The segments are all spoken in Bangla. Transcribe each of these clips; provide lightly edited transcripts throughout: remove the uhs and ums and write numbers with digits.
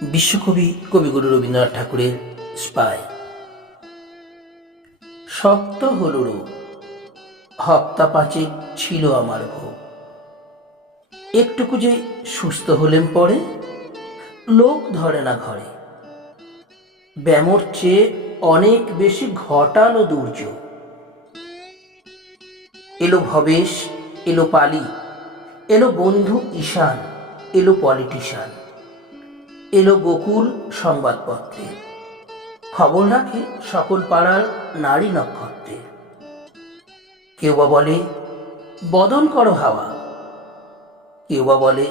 বিশ্বকবি কবিগুরু রবীন্দ্রনাথ ঠাকুরের স্পাই। শক্ত হল রোগ, হপ্তা পাঁচেক ছিল আমার ভোগ। একটুকু যে সুস্থ হলেন পরে, লোক ধরে না ঘরে। ব্যামোর চেয়ে অনেক বেশি ঘটালো দুর্যোগ। এলো ভবেশ, এলো পালি, এলো বন্ধু ঈশান, এলো পলিটিশিয়ান, এলো গোকুল সংবাদপত্রে, খবর রাখে সকল পাড়ার নারী নক্ষত্রে। কেউ বা বলে বদল করো হাওয়া, কেউ বা বলে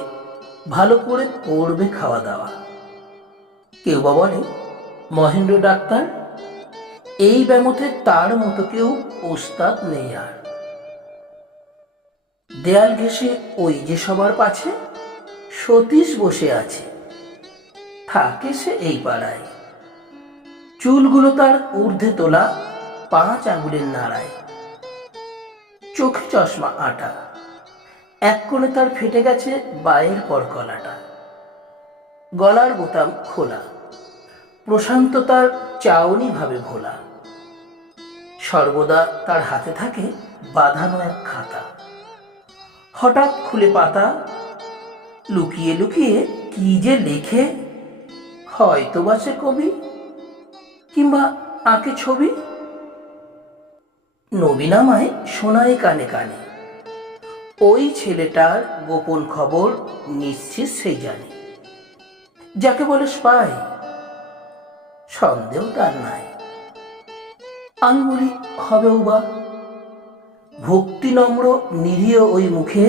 ভালো করে করবে খাওয়া দাওয়া, কেউ বা বলে মহেন্দ্র ডাক্তার, এই ব্যামোতে তার মতো কেউ ওস্তাদ নেই আর। দেয়াল ঘেঁষে ওই যে সবার পাছে সতীশ বসে আছে, থাকে সে এই পাড়ায়। চুলগুলো তার ঊর্ধ্বে তোলা 5 আঙুলের নাড়ায়, চোখে চশমা আটা, এক কোণে তার ফেটে গেছে বায়ের পরকলাটা। গলার বোতাম খোলা, প্রশান্ত তার চাউনি ভাবে ভোলা। সর্বদা তার হাতে থাকে বাঁধানো এক খাতা। হঠাৎ খুলে পাতা, লুকিয়ে লুকিয়ে কি যে লেখে, হয়তো বা সে কবি, কিংবা আঁকে ছবি। নবীনামায় শোনায় কানে কানে, ওই ছেলেটার গোপন খবর নিশ্চিত সেই জানে। যাকে বলে স্পাই, সন্দেহ তার নাই। আমি বলি হবেও বা, ভক্তি নম্র নিরীহ ওই মুখে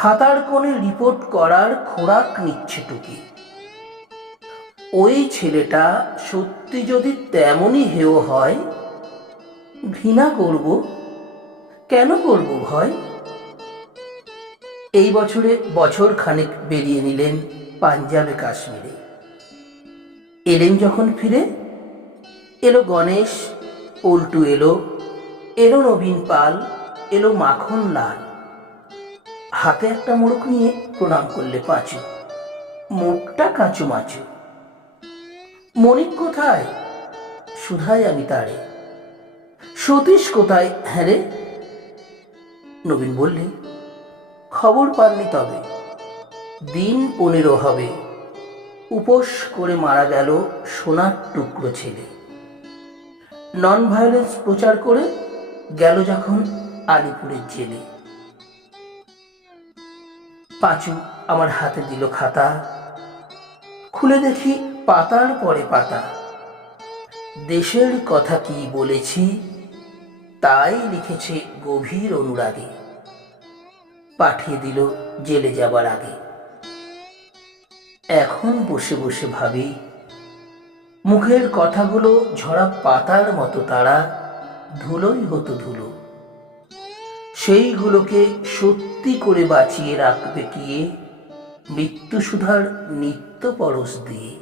খাতার কোণে রিপোর্ট করার খোরাক নিচ্ছে টুকি। ওই ছেলেটা সত্যি যদি তেমনই হেয় হয়, ঘৃণা করব, কেন করব ভয়। এই বছরে বছর খানেক বেরিয়ে নিলেন পাঞ্জাবে কাশ্মীরে। এলেন যখন ফিরে, এলো গণেশ, পল্টু এলো, এলো নবীন পাল, এলো মাখন লাল। হাতে একটা মোড়ক নিয়ে প্রণাম করলে পাঁচু, মুখটা কাঁচু মাচু। মনিক কোথায়, শুধাই আমি তারে। সতীশ কোথায়, হ্যাঁ রে। নবীন বললে, খবর পাননি তবে, দিন 15 হবে, উপোস করে মারা গেল সোনার টুকরো ছেলে। নন ভায়োলেন্স প্রচার করে গেল যখন আলিপুরের জেলে। পাঁচু আমার হাতে দিল খাতা, খুলে দেখি পাতার পরে পাতা। দেশের কথা কি বলেছি, তাই লিখেছে গভীর অনুরাগে। পাঠিয়ে দিল জেলে যাবার আগে। এখন বসে বসে ভাবি, মুখের কথাগুলো ঝরা পাতার মতো তারা, ধুলোই হতো ধুলো। সেইগুলোকে সত্যি করে বাঁচিয়ে রাখবে কে, মৃত্যু সুধার নিত্য পরশ দিয়ে।